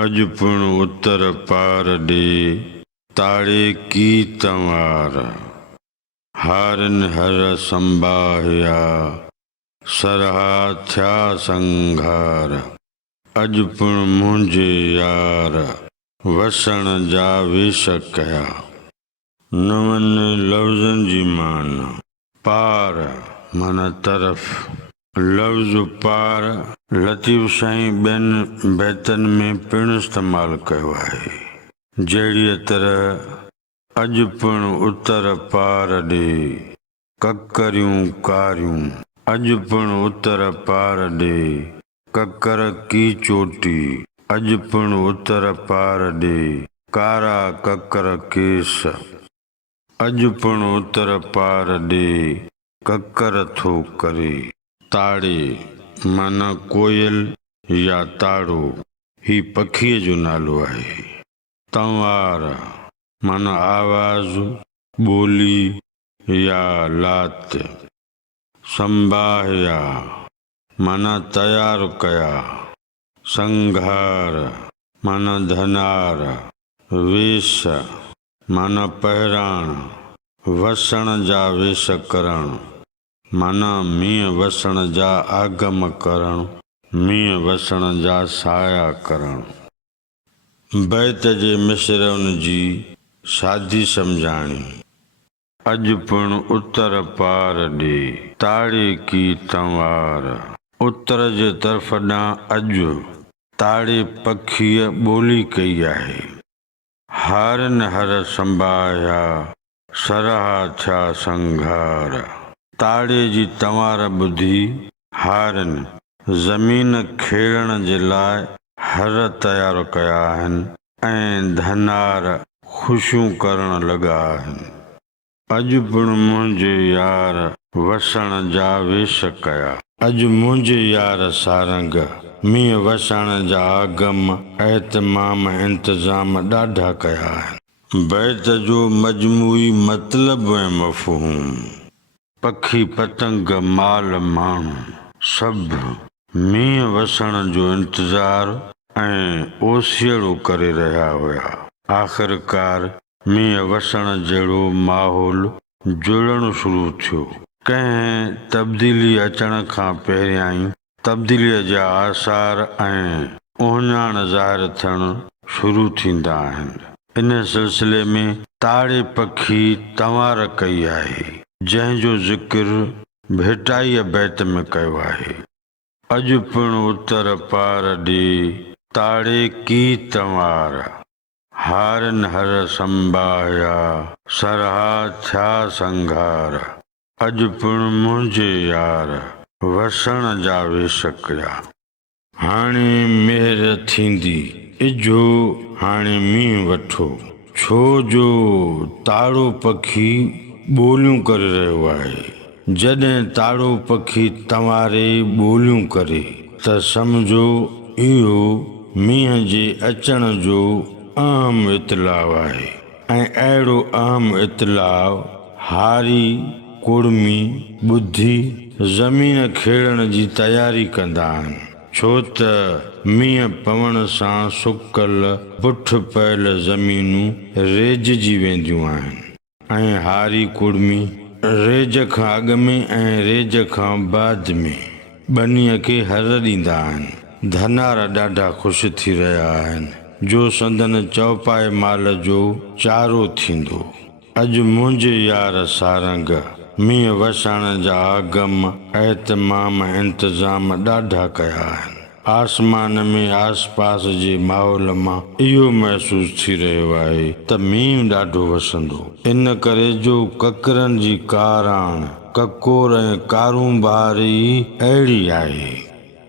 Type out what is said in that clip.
अॼु पिणु उत्तर पार ॾे ताड़े की तंवार। हारनि हर संभाहिया सरहा थिया संघार। अॼु पिणु मुंहिंजे यार वसण जा वेश कया। नवनि लफ़्ज़नि जी माना पार माना तरफ़। लफ़्ज़ पार लतीफ़ साईं ॿियनि बैतनि में पिणु इस्तेमालु कयो आहे। जहिड़ीअ तरह अॼु पिणु उत्तर पार ॾे ककरियूं कारियूं। अॼु पिणु उत्तर पार ॾे ककर की चोटी। अॼु पिणु उत्तर पार ॾे कारा ककर केस। अॼु पिणु उत्तर पार ॾे ककर थो करे। ताड़े माना कोयल या ताड़ो, ही पखीअ जो नालो आहे। तंवार माना आवाज़, ॿोली या लात। संभाहिया माना तयारु कया। संघार माना धनार। वेश माना पहिराण। वसण जा वेश करण माना मींहं वसण जा आगम करण। मींहं वसण जा साया करण। बैत जे मिसरनि जी सादी सम्झाणी। अॼु पिणु उत्तर पार ॾे ताड़े की तंवार। उत्तर जे तरफ़ ॾांहुं अॼु ताड़े पखीअ ॿोली कई आहे। हारनि हर संभाहिया सरहा थिया संघार। ताड़े जी तंवार ॿुधी हारनि ज़मीन खेड़ण जे लाइ हर तयारु कया आहिनि ऐं धनार ख़ुशियूं करण लॻा आहिनि। अॼु पिणु मुंहिंजे यार वसण जा वेश कया। अॼु मुंहिंजे यार सारंग मींहं वसण जा आगम एतमाम इंतज़ाम ॾाढा कया आहिनि। बैत जो मजमूई मतिलबु ऐं मफ़हूम। पखी पतंग माल माण्हू सभु मींहं वसण जो इंतज़ारु ऐं ओसीड़ो करे रहिया हुया। आख़िरकार मींहं वसण जहिड़ो माहौल जुड़णु शुरू थियो। कंहिं तब्दीली अचण खां पहिरियां ई तब्दीलीअ जा आसार ऐं ओञाण ज़ाहिर थियणु शुरू थींदा आहिनि। इन सिलसिले में ताड़े पखी तंवार कई आहे, जंहिंजो ज़िक्र भेटाईअ बैत में कयो आहे। अॼु पिणु उत्तर पार ॾे ताड़े की तंवार। हारनि हर संभाहिया सरहा थिया संघार। अॼु पिणु मुंहिंजे यार वसण जा वेश कया। हाणे मेहर थींदी इजो हाणे मींहुं वठो। छो जो ताड़ो पखी ॿोलियूं करे रहियो आहे। जॾहिं ताड़ो पखी तंवारे ॿोलियूं करे त सम्झो इहो मींहं जे अचण जो अहम इतलाउ आहे। ऐं अहिड़ो अहम इतलाउ हारी कुड़मी ॿुधी ज़मीन खेड़ण जी तयारी कंदा आहिनि। छो त मींहं पवण सां सुकल पुठ पयल ज़मीनूं रेजिजी वेंदियूं आहिनि ऐं हारी कुड़मी रेज खां अॻु में ऐं रेज खां बाद में ॿनीअ खे हर ॾींदा आहिनि। धनार ॾाढा ख़ुशि थी रहिया आहिनि जो संदन चौपाए माल जो चारो थींदो। अॼु मुंहिंजे यार सारंग मींहं वसण जा आगम एतमाम इंतज़ाम ॾाढा कया आहिनि। आसमान में आस पास जे माहौल मां इहो महसूस थी रहियो आहे त मींहुं ॾाढो वसंदो। इन करे जो ककरनि जी काराण ककोर ऐं कारूं बहार ई अहिड़ी आहे।